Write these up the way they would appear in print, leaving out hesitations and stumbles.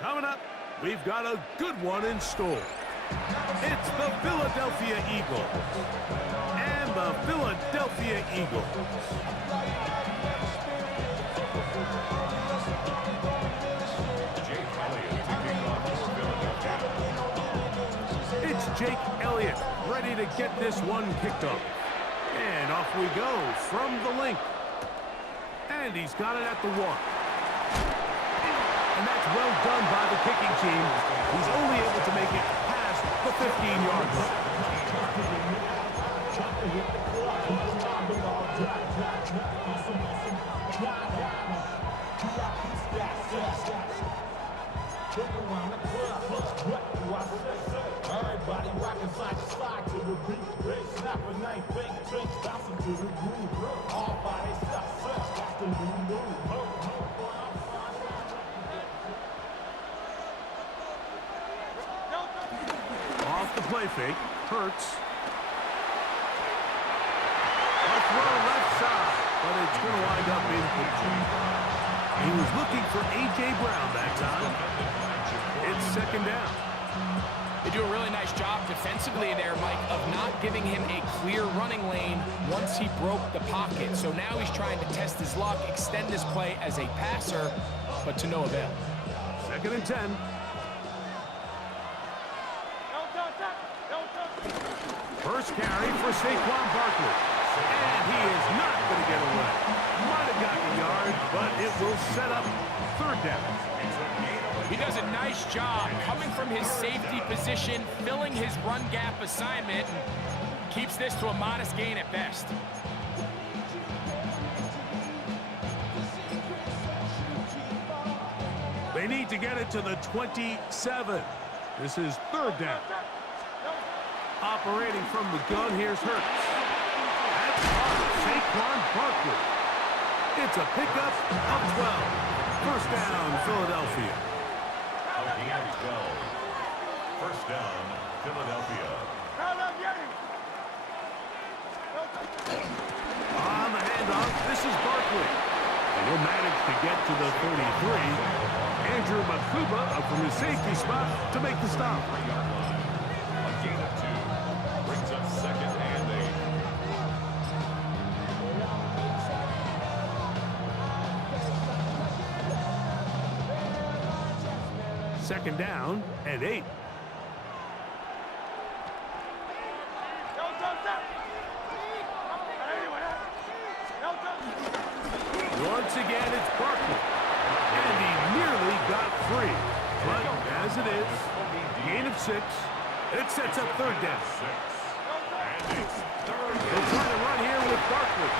Coming up, we've got a good one in store. It's the Philadelphia Eagles and the Philadelphia Eagles. It's Jake Elliott ready to get this one kicked off. And off we go from the link. And he's got it at the 1. And that's well done by the kicking team. He's only able to make it past the 15-yard line. Everybody rockin' side to slide to the beat. Snap a knife, bang, drink, bouncing to the groove. All body stop, search, that's the new move. Off the play fake, Hurts. A throw left side, but it's going to wind up incomplete. He was looking for A.J. Brown that time. It's second down. They do a really nice job defensively there, Mike, of not giving him a clear running lane once he broke the pocket. So now he's trying to test his luck, extend this play as a passer, but to no avail. Second and 10. First carry for Saquon Barkley. And he is not going to get away. Might have gotten a yard, but it will set up third down. He does a nice job coming from his safety position, filling his run gap assignment, and keeps this to a modest gain at best. They need to get it to the 27. This is third down. Operating from the gun, here's Hurts. That's Saquon Barkley. It's a pickup of 12. First down, Philadelphia. First down, Philadelphia. On the handoff, this is Barkley. And he'll manage to get to the 33. Andrew Makuba up from his safety spot to make the stop. A gain of 2. Brings up second and 8. Second down and 8. Once again, it's Barkley. And he nearly got free. But as it is, gain of 6. It sets up third down. They'll try to run here with Barkley.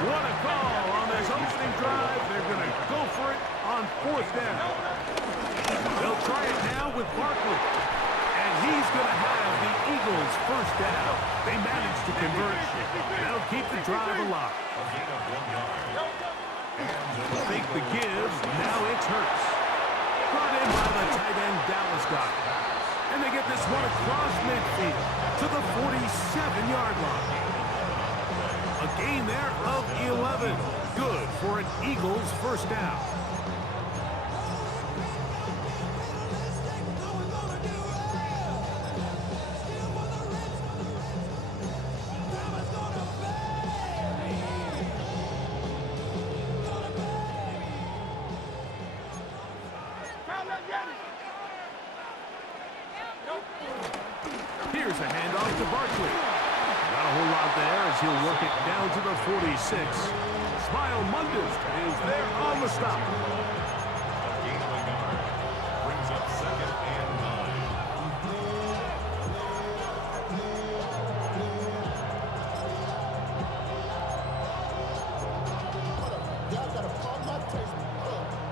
What a call on this opening drive. They're going to go for it on fourth down. They'll try it now with Barkley. And he's going to have the Eagles' first down. They managed to convert. That'll keep the drive alive. Fake the give. Now it's Hurts. Brought in by the tight end Dallas guy. And they get this one across midfield to the 47-yard line. A gain there of 11. Good for an Eagles first down. Here's a handoff to Barkley. Not a whole lot there as he'll work it down to the 46. Smile Mundus is there on the stop. A gain of a yard. Brings up second and 9.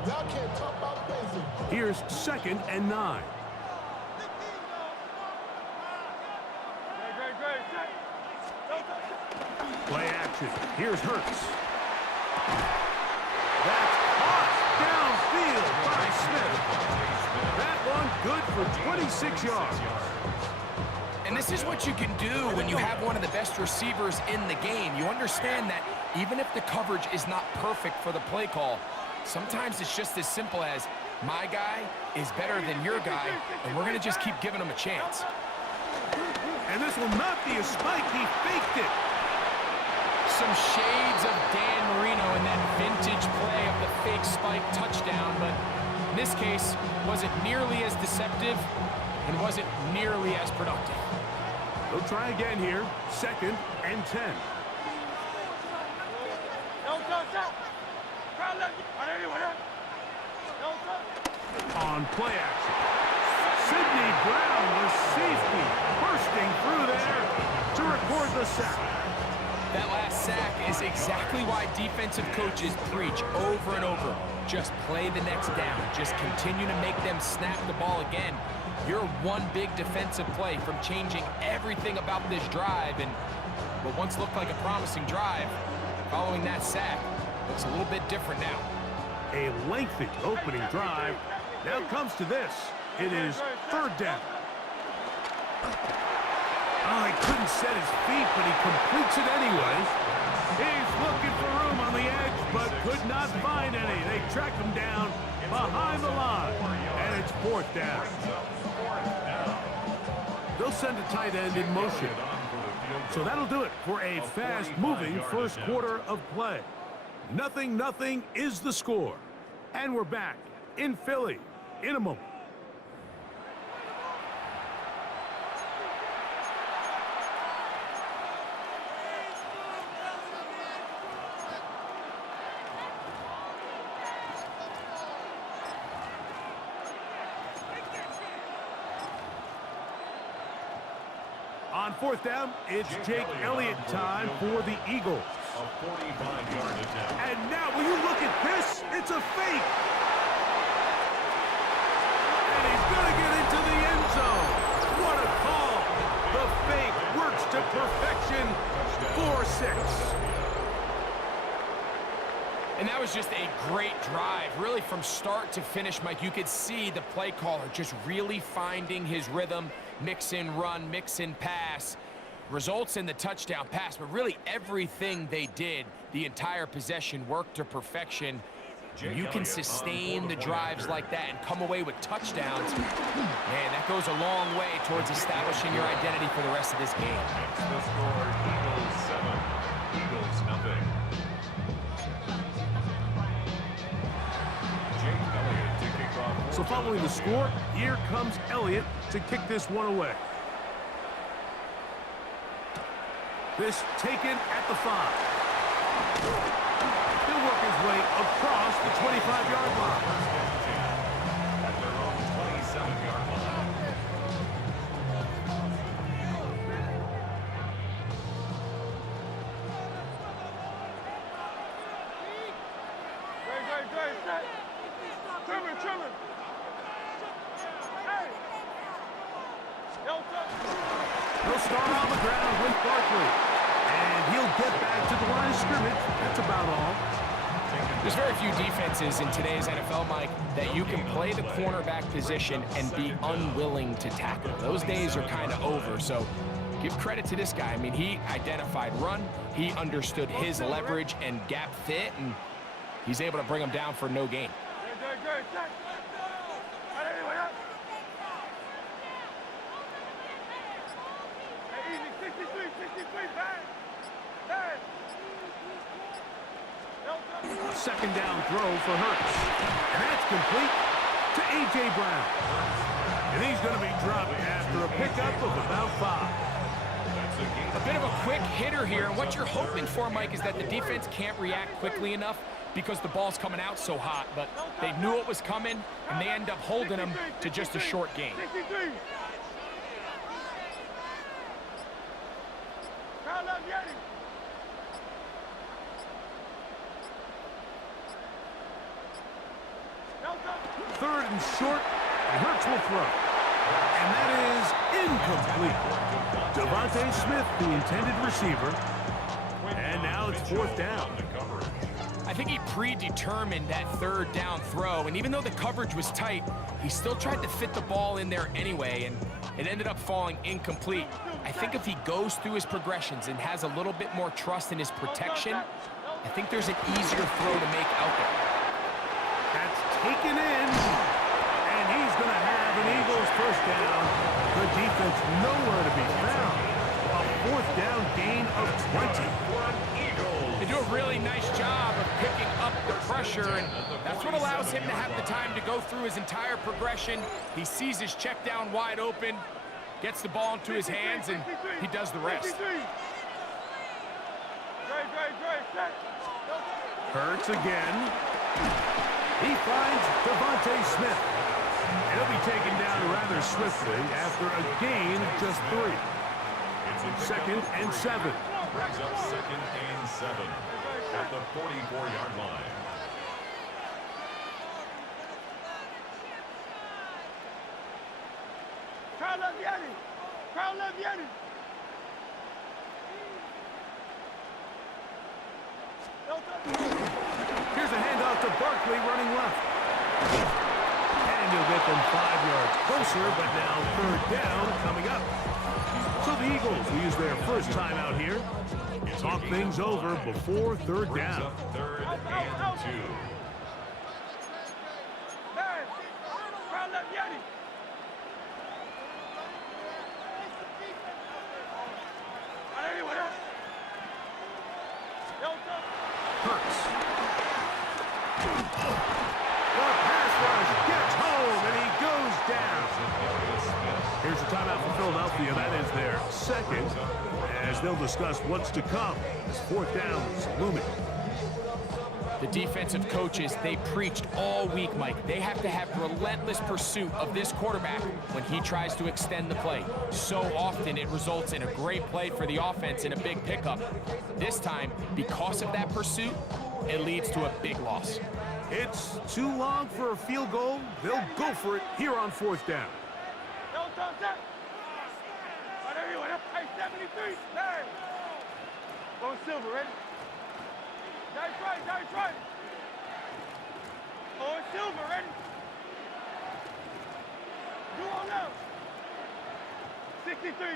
Y'all can't talk about basic. Here's second and 9. Play action. Here's Hurts. That's caught downfield by Smith. That one good for 26 yards. And this is what you can do when you have one of the best receivers in the game. You understand that even if the coverage is not perfect for the play call, Sometimes it's just as simple as, my guy is better than your guy, and we're going to just keep giving him a chance. And this will not be a spike. He faked it. Some shades of Dan Marino in that vintage play of the fake spike touchdown, but in this case, wasn't nearly as deceptive and wasn't nearly as productive. They'll try again here. 2nd and 10. On play action. Sidney Brown, the safety, bursting through there to record the sack. That last sack is exactly why defensive coaches preach over and over. Just play the next down. Just continue to make them snap the ball again. You're one big defensive play from changing everything about this drive, and what once looked like a promising drive, following that sack, looks a little bit different now. A lengthy opening drive. Now comes to this. It is 3rd down. Oh, he couldn't set his feet, but he completes it anyway. He's looking for room on the edge, but could not find any. They track him down behind the line, and it's 4th down. They'll send a tight end in motion. So that'll do it for a fast-moving first quarter of play. 0-0 is the score. And we're back in Philly in a moment. On 4th down, it's Jake Elliott time for the Eagles. A 45-yard attempt. And now, will you look at this? It's a fake. And he's going to get into the end zone. What a call. The fake works to perfection. 4-6. And that was just a great drive, really from start to finish, Mike. You could see the play caller just really finding his rhythm, mix in run, mix in pass, results in the touchdown pass, but really everything they did, the entire possession worked to perfection. You can sustain the drives like that and come away with touchdowns. Man, that goes a long way towards establishing your identity for the rest of this game. It's the score, Eagles 7, Eagles nothing. Jake Elliott to kick off. So following the score, here comes Elliott to kick this one away. This taken at the 5. He'll work his way across the 25-yard line. At their own 27-yard line. He'll start on the ground with Barkley. And he'll get back to the line of scrimmage. That's about all. There's very few defenses in today's NFL, Mike, that you can play the cornerback position and be unwilling to tackle. Those days are kind of over, so give credit to this guy. I mean, he identified run, he understood his leverage and gap fit, and he's able to bring him down for no gain. Second down throw for Hurts. And that's complete to A.J. Brown. And he's going to be dropped after a pickup of about 5. A bit of a quick hitter here, and what you're hoping for, Mike, is that the defense can't react quickly enough because the ball's coming out so hot, but they knew it was coming, and they end up holding him to just a short gain. Third and short, and Hurts will throw. And that is incomplete. Devontae Smith, the intended receiver. And now it's 4th down. I think he predetermined that 3rd down throw, and even though the coverage was tight, he still tried to fit the ball in there anyway, and it ended up falling incomplete. I think if he goes through his progressions and has a little bit more trust in his protection, I think there's an easier throw to make out there. taken in. And he's going to have an Eagles first down. The defense nowhere to be found. A fourth down gain of 20. They do a really nice job of picking up the pressure, and that's what allows him to have the time to go through his entire progression. He sees his check down wide open, gets the ball into his hands, and he does the rest. Hurts again. He finds Devontae Smith. And he'll be taken down rather swiftly after a gain of just 3. Second and 7. Brings up second and 7 at the 44-yard line. Here's a handoff to Barkley running left. And he'll get them 5 yards closer, but now third down coming up. So the Eagles will use their first time out here. Talk things over before third down. Third and 2. Hurts. The pass rush gets home, and he goes down. Here's a timeout for Philadelphia. That is their second, as they'll discuss what's to come as fourth down is looming. The defensive coaches, they preached all week, Mike. They have to have relentless pursuit of this quarterback when he tries to extend the play. So often it results in a great play for the offense and a big pickup. This time, because of that pursuit, it leads to a big loss. It's too long for a field goal. They'll go for it here on fourth down. Go Silver, ready? Nice right. Oh, Silver, ready? You on now. 63.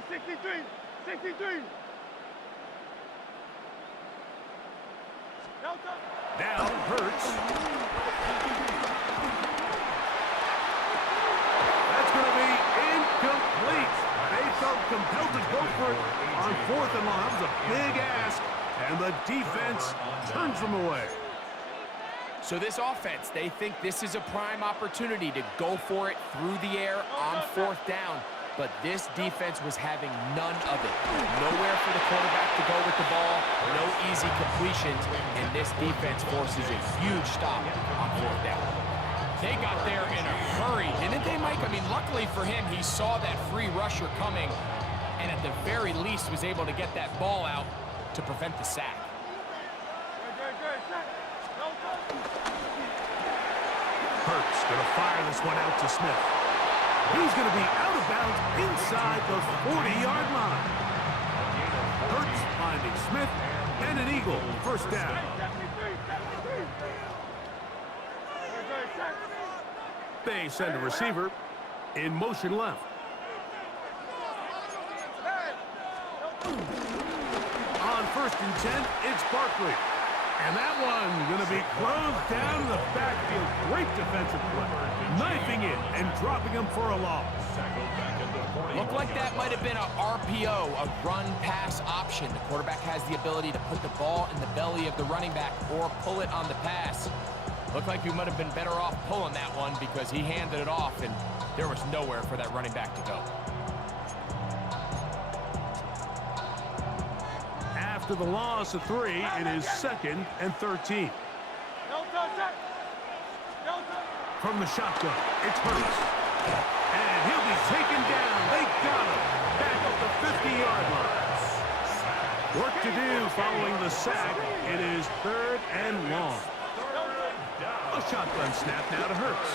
Now Hurts. That's going to be incomplete. They felt compelled to go for it on fourth and long. That was a big ask, and the defense turns them away. So this offense, they think this is a prime opportunity to go for it through the air on fourth down. But this defense was having none of it. Nowhere for the quarterback to go with the ball, no easy completions, and this defense forces a huge stop on fourth down. They got there in a hurry, didn't they, Mike? I mean, luckily for him, he saw that free rusher coming, and at the very least was able to get that ball out to prevent the sack. Hurts going to fire this one out to Smith. He's going to be out of bounds inside the 40-yard line. Hurts finding Smith, and an Eagle first down. They send a receiver in motion left. On first and 10, it's Barkley. And that one going to be closed down in the backfield. Great defensive play. Knifing it and dropping him for a loss. Looked like that might have been a RPO, a run-pass option. The quarterback has the ability to put the ball in the belly of the running back or pull it on the pass. Looked like you might have been better off pulling that one because he handed it off, and there was nowhere for that running back to go. After the loss of 3, it is second and 13. From the shotgun, it's Hurts. And he'll be taken down. They got him. Back up the 50-yard line. Work to do following the sack. It is third and long. A shotgun snap now to Hurts.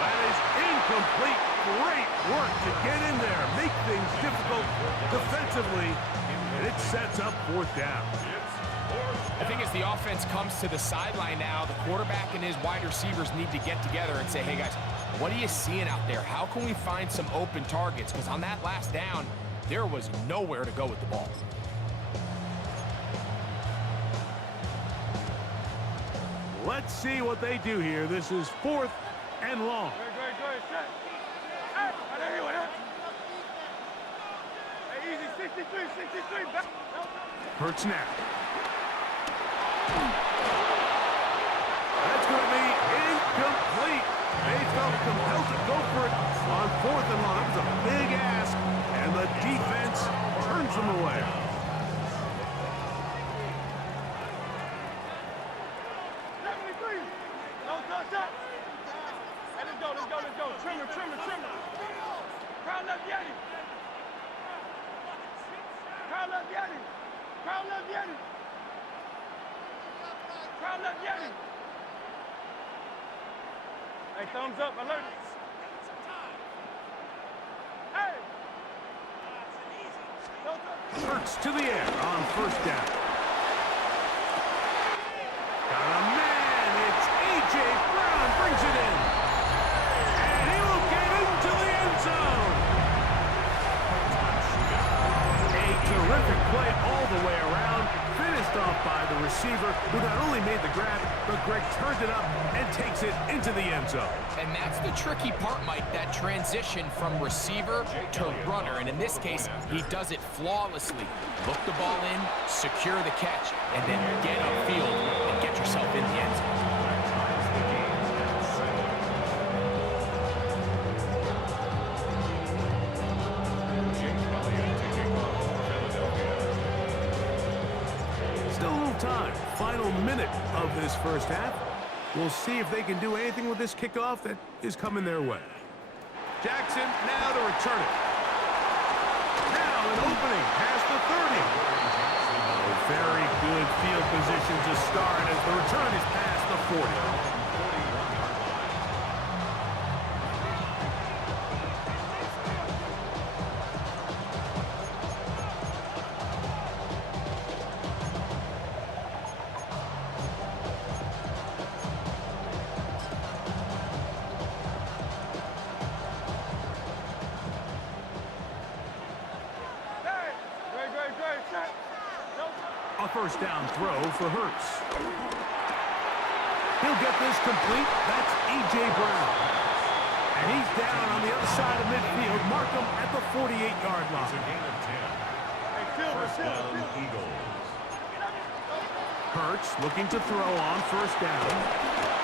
That is incomplete. Great work to get in there. Make things difficult defensively. And it sets up fourth down. I think as the offense comes to the sideline now, the quarterback and his wide receivers need to get together and say, hey, guys, what are you seeing out there? How can we find some open targets? Because on that last down, there was nowhere to go with the ball. Let's see what they do here. This is 4th and long. Hurts now. That's going to be incomplete. They felt compelled to go for it on 4th and long. That was a big ask, and the defense turns them away. Hey, thumbs up, alert. Hey! Hurts to the air on 1st down. Got a man. It's A.J. Brown brings it in. And he will get into the end zone. A terrific play all the way around. Finished off by the receiver, who not only made the grab, but Greg turned it up and takes it into the end zone. And that's the tricky part, Mike, that transition from receiver to runner. And in this case, he does it flawlessly. Look the ball in, secure the catch, and then get upfield and get yourself in the end zone. Time. Final minute of this first half. We'll see if they can do anything with this kickoff that is coming their way. Jackson now to return it. Now an opening past the 30. A very good field position to start as the return is past the 40. A first down throw for Hurts. He'll get this complete. That's A.J. Brown. And he's down on the other side of midfield. Mark him at the 48-yard line. First down, Eagles. Hurts looking to throw on 1st down.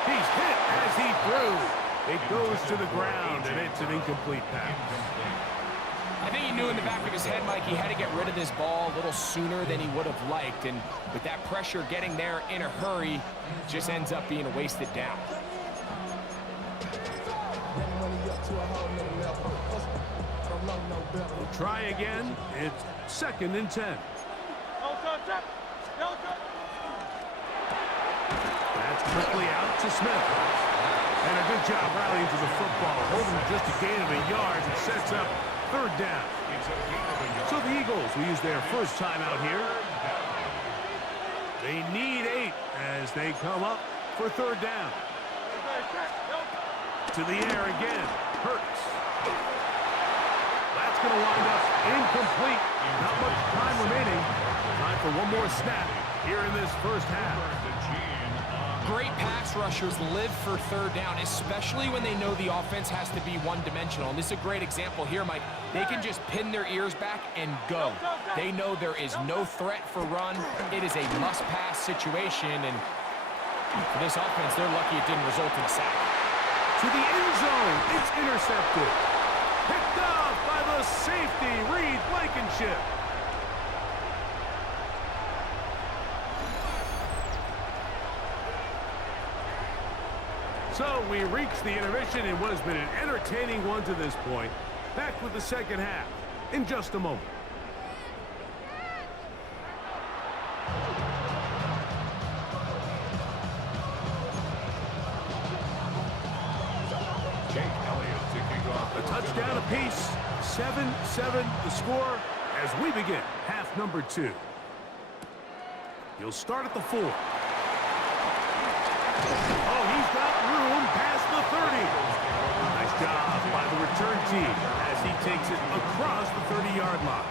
He's hit as he threw. It goes to the ground, and it's an incomplete pass. I think he knew in the back of his head, Mike, he had to get rid of this ball a little sooner than he would have liked. And with that pressure getting there in a hurry, just ends up being a wasted down. We'll try again. It's 2nd and 10. That's quickly out to Smith. And a good job rallying to the football. Holding just a gain of a yard and sets up 3rd down. So the Eagles will use their first timeout here. They need 8 as they come up for 3rd down. To the air again. Hurts. That's going to wind up incomplete. Not much time remaining. Time for one more snap here in this first half. Great pass rushers live for 3rd down, especially when they know the offense has to be one-dimensional. And this is a great example here, Mike. They can just pin their ears back and go. They know there is no threat for run. It is a must-pass situation, and for this offense, they're lucky it didn't result in a sack. To the end zone, it's intercepted. Picked off by the safety, Reed Blankenship. So we reach the intermission in what has been an entertaining one to this point. Back with the second half in just a moment. Jake Elliott to kick off. A touchdown apiece, 7-7 the score as we begin half number 2. He'll start at the 4. Oh, he's got room past the 30. Nice job by the return team as he takes it across the 30-yard line.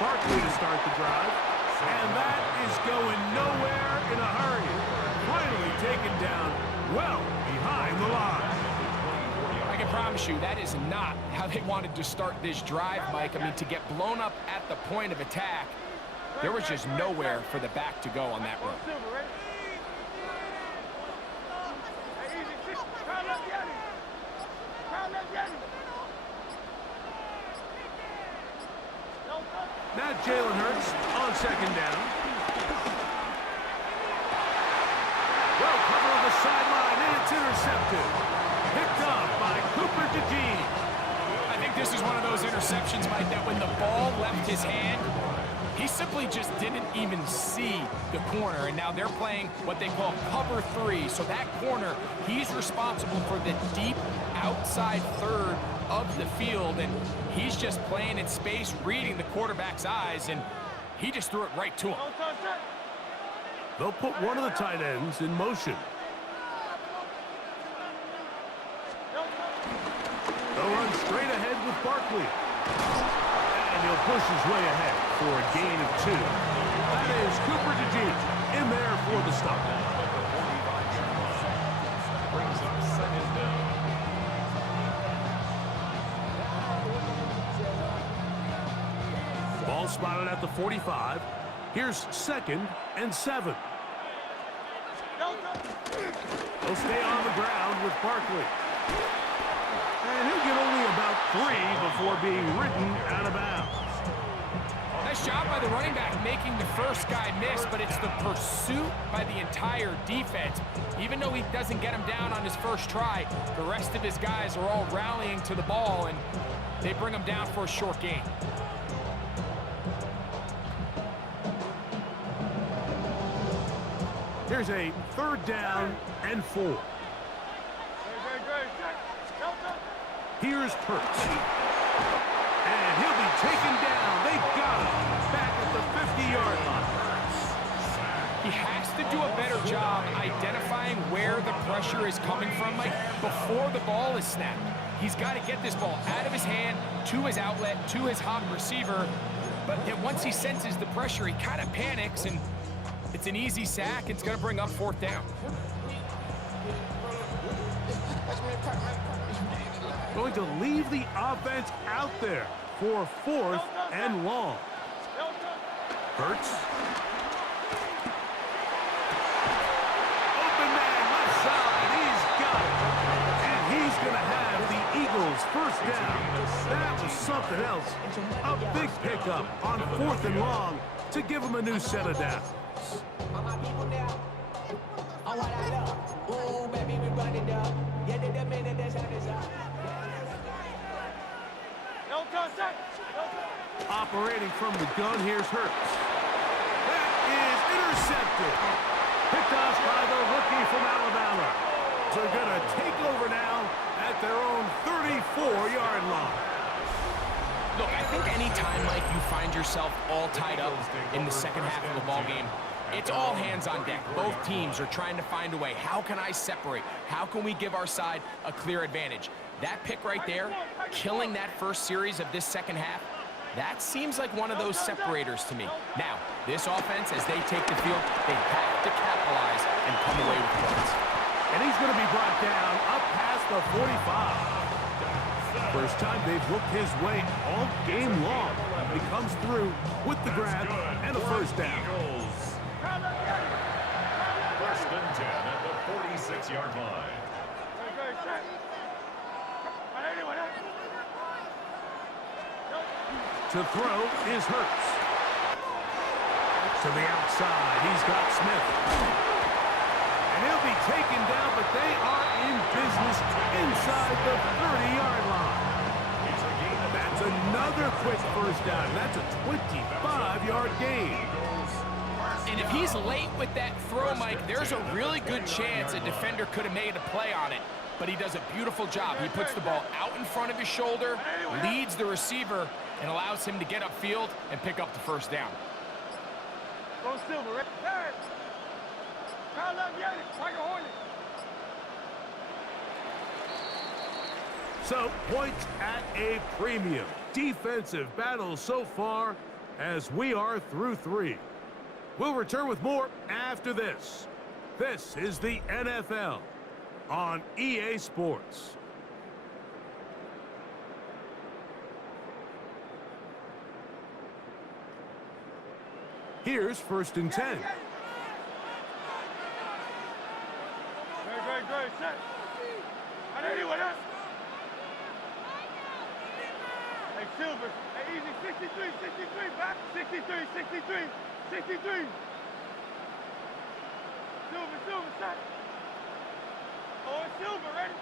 Barkley to start the drive. And that is going nowhere in a hurry. Finally taken down well behind the line. I can promise you that is not how they wanted to start this drive, Mike. I mean, to get blown up at the point of attack, there was just nowhere for the back to go on that run. Silver, ready? Hey, easy. Crown left, Yanni. Crown left, Yanni. Now Jalen Hurts on second down. Well, cover on the sideline, and it's intercepted. Picked up by Cooper DeJean. I think this is one of those interceptions, Mike, that when the ball left his hand, he simply just didn't even see the corner, and now they're playing what they call cover 3. So that corner, he's responsible for the deep outside third of the field, and he's just playing in space, reading the quarterback's eyes, and he just threw it right to him. Don't touch that. They'll put one of the tight ends in motion. They'll run straight ahead with Barkley. And he'll push his way ahead for a gain of 2. That is Cooper DeJean in there for the stop. Brings up second down. Ball spotted at the 45. Here's 2nd and 7. He'll stay on the ground with Barkley. And he'll get only about 3 before being ridden out of bounds. Nice job by the running back making the first guy miss, but it's the pursuit by the entire defense. Even though he doesn't get him down on his first try, the rest of his guys are all rallying to the ball, and they bring him down for a short gain. Here's a 3rd down and 4. Good. Here's Hurts. And he'll be taken down. They got him back at the 50-yard line. He has to do a better job identifying where the pressure is coming from, Mike, before the ball is snapped. He's got to get this ball out of his hand, to his outlet, to his hot receiver. But then once he senses the pressure, he kind of panics, and it's an easy sack. It's going to bring up 4th down. Going to leave the offense out there for 4th and long. Hurts. Open man left side. He's got it. And he's going to have the Eagles 1st down. That was something else. A big pickup on 4th and long to give him a new set of downs. Operating from the gun, here's Hurts. That is intercepted. Picked off by the rookie from Alabama. So they're going to take over now at their own 34-yard line. Look, I think any time, Mike, you find yourself all tied up in the second half of the ball game, it's all hands on deck. Both teams are trying to find a way. How can I separate? How can we give our side a clear advantage? That pick right there, killing that first series of this second half, that seems like one of those separators to me. Now, this offense, as they take the field, they have to capitalize and come away with points. And he's going to be brought down up past the 45. First time they've looked his way all game long. He comes through with the grab and a 1st down. 1st and 10 at the 46-yard line. To throw is Hurts. To the outside, he's got Smith. And he'll be taken down, but they are in business inside the 30-yard line. That's another quick 1st down. That's a 25-yard gain. And if he's late with that throw, Mike, there's a really good chance a defender could have made a play on it. But he does a beautiful job. He puts the ball out in front of his shoulder, leads the receiver, and allows him to get upfield and pick up the 1st down. Go Silver, right? There. Crown left, Yanni. Tiger Hornet. So, points at a premium. Defensive battle so far, as we are through 3. We'll return with more after this. This is the NFL on EA Sports. Here's 1st and 10. Great, set. Anyone else? Hey, Silver. Hey, easy. 63, back. 63. Silver, set. Oh, it's Silver, ready?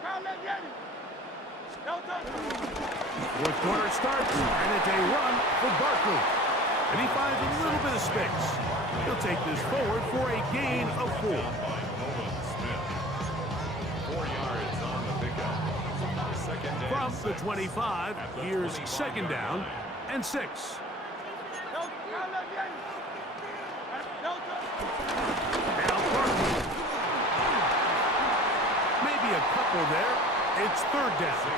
Crowd left, Yeti. Delta. 4th quarter starts, and it's a run for Barkley. And he finds a little bit of space. He'll take this forward for a gain of 4. By Nolan Smith. 4 yards on the pickup. Second and From the 6. 25, here's 2nd down and 6. Crowd left, Yeti. Delta. Now Barkley. Maybe a couple there. It's 3rd down.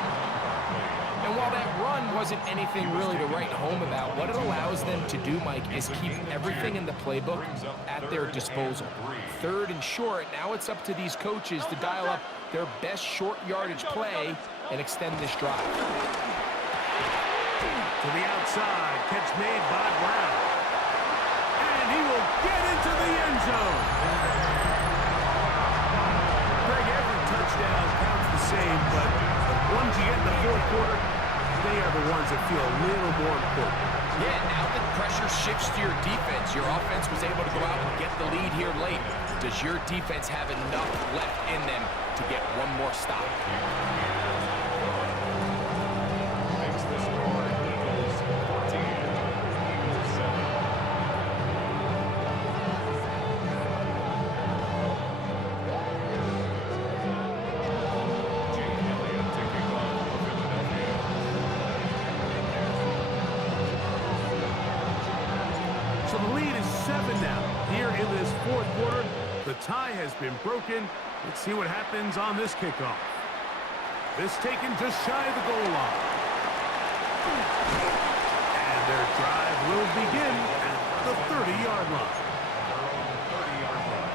And while that run wasn't anything really to write home about, what it allows them to do, Mike, is keep everything in the playbook at their disposal. 3rd and short, now it's up to these coaches to dial up their best short yardage play and extend this drive. To the outside, catch made by Brown. And he will get into the end zone. Greg, every touchdown counts the same, but the ones you get in the 4th quarter, they are the ones that feel a little more important. Yeah, now that pressure shifts to your defense, your offense was able to go out and get the lead here late. Does your defense have enough left in them to get one more stop? Makes the score Eagles 14, Eagles 7. Jake Elliott taking off for Philadelphia. So the lead is 7 now. Here in this 4th quarter, the tie has been broken. Let's see what happens on this kickoff. This taken just shy of the goal line. And their drive will begin at the 30-yard line. Their own 30-yard line.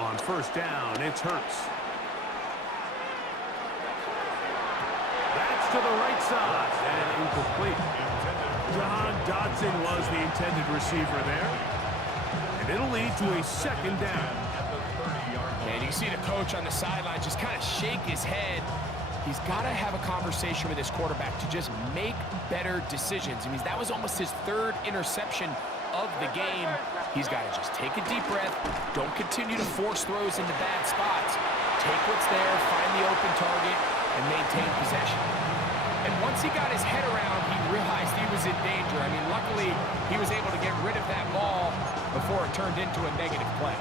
On 1st down, it's Hurts. That's to the right side and incomplete. Jahan Dotson was the intended receiver there. And it'll lead to a 2nd down. And you see the coach on the sideline just kind of shake his head. He's got to have a conversation with his quarterback to just make better decisions. I mean, that was almost his 3rd interception of the game. He's got to just take a deep breath. Don't continue to force throws into bad spots. Take what's there, find the open target, and maintain possession. And once he got his head around, he realized he was in danger. I mean, luckily, he was able to get rid of that ball before it turned into a negative play.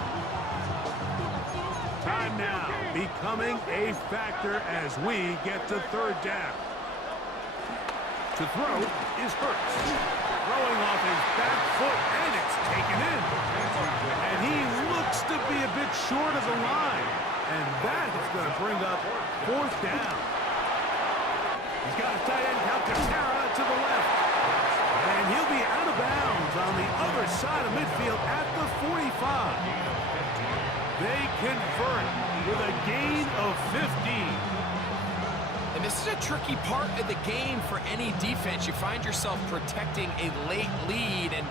Time now becoming a factor as we get to 3rd down. To throw is Hurts. Throwing off his back foot, and it's taken in. And he looks to be a bit short of the line. And that is going to bring up 4th down. He's got a tight end, Alcantara, to the left. And he'll be out of bounds on the other side of midfield at the 45. They convert with a gain of 15. And this is a tricky part of the game for any defense. You find yourself protecting a late lead, and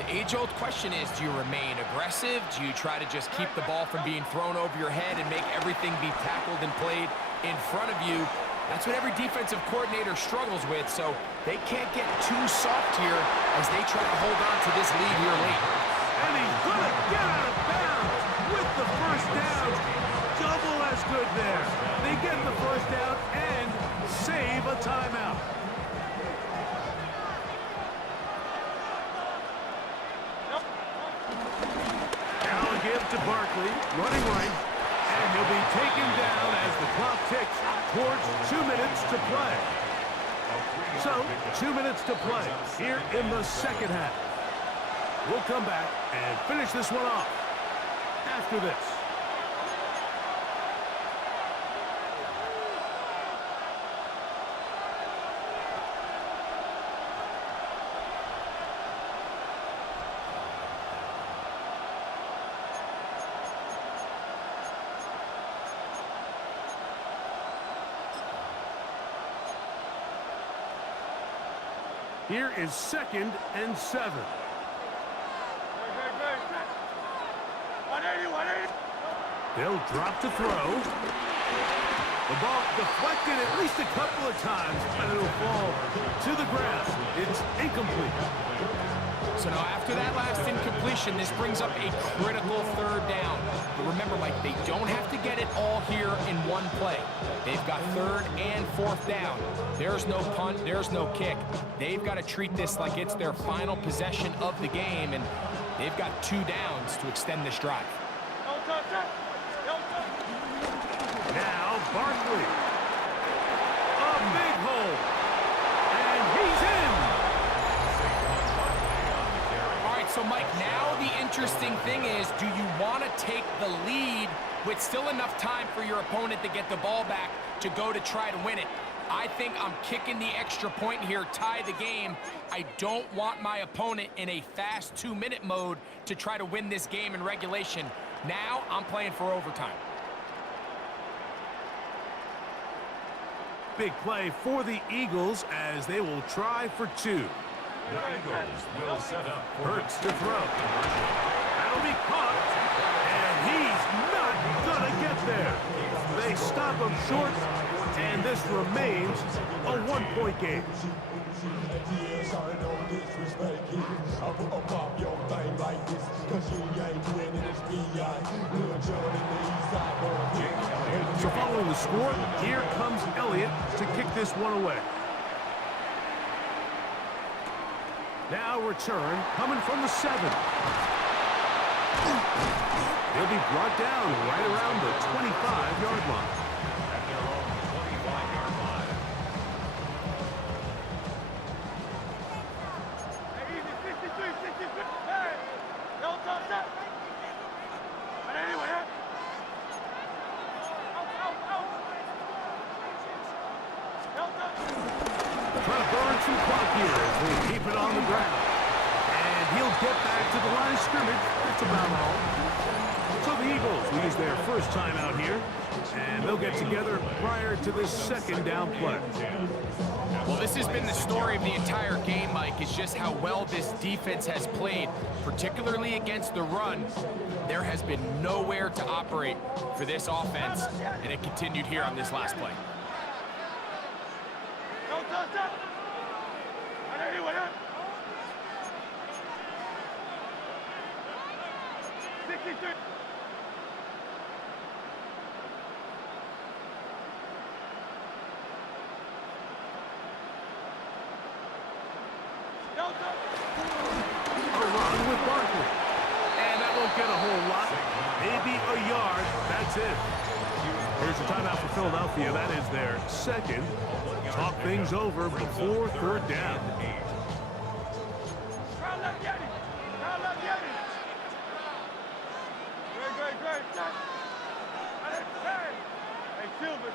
the age-old question is, do you remain aggressive? Do you try to just keep the ball from being thrown over your head and make everything be tackled and played in front of you? That's what every defensive coordinator struggles with, so they can't get too soft here as they try to hold on to this lead here late. And he's going to get out of bounds with the 1st down. Double as good there. They get the 1st down and save a timeout. Now a give to Barkley, running right, and he'll be taken down as the clock ticks towards 2 minutes to play. So, 2 minutes to play here in the second half. We'll come back and finish this one off after this. Here is 2nd and 7. Good. 180, 180. They'll drop to throw. The ball deflected at least a couple of times, and it'll fall to the ground. It's incomplete. So now after that last incompletion, this brings up a critical 3rd down. But remember, Mike, they don't have to get it all here in one play. They've got 3rd and 4th down. There's no punt, there's no kick. They've got to treat this like it's their final possession of the game, and they've got 2 downs to extend this drive. Don't touch that. Don't touch. Now Barkley. A big hole. And he's in. All right, so Mike, now the interesting thing is, do you want to take the lead with still enough time for your opponent to get the ball back to go to try to win it? I think I'm kicking the extra point here, tie the game. I don't want my opponent in a fast 2-minute mode to try to win this game in regulation. Now I'm playing for overtime. Big play for the Eagles as they will try for 2. The Eagles will set up for Hurts to throw. That'll be caught. And he's not gonna get there. They stop him short, and this remains a 1-point game. So following the score, here comes Elliott to kick this one away. Now return coming from the 7. He'll be brought down right around the 25-yard line. at their own 25-yard line. Hey, easy. 63, 63. Hey, don't touch that. 180, 180. Don't touch. Trying to burn some clock here as they keep it on the ground. And he'll get back to the line of scrimmage. That's about all. So the Eagles will use their first time out here, and they'll get together prior to this 2nd down play. Well, this has been the story of the entire game, Mike. It's just how well this defense has played, particularly against the run. There has been nowhere to operate for this offense, and it continued here on this last play. Don't touch that. 180, 180. 63. Don't touch. A run with Barkley. And that won't get a whole lot. Maybe a yard. That's it. Here's a timeout for Philadelphia. That is their 2nd. Talk things over before 3rd down. Crowd left Yeti. Crowd left Yeti. Great. Hey, Silver.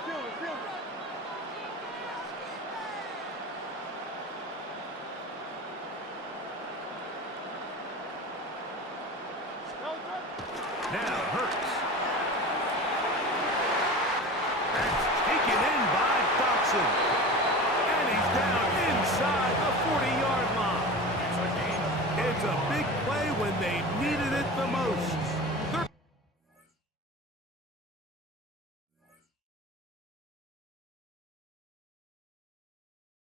Don't touch. Now Hurts. That's taken in by Dotson. And he's down inside the 40-yard line. It's a big play when they needed it the most.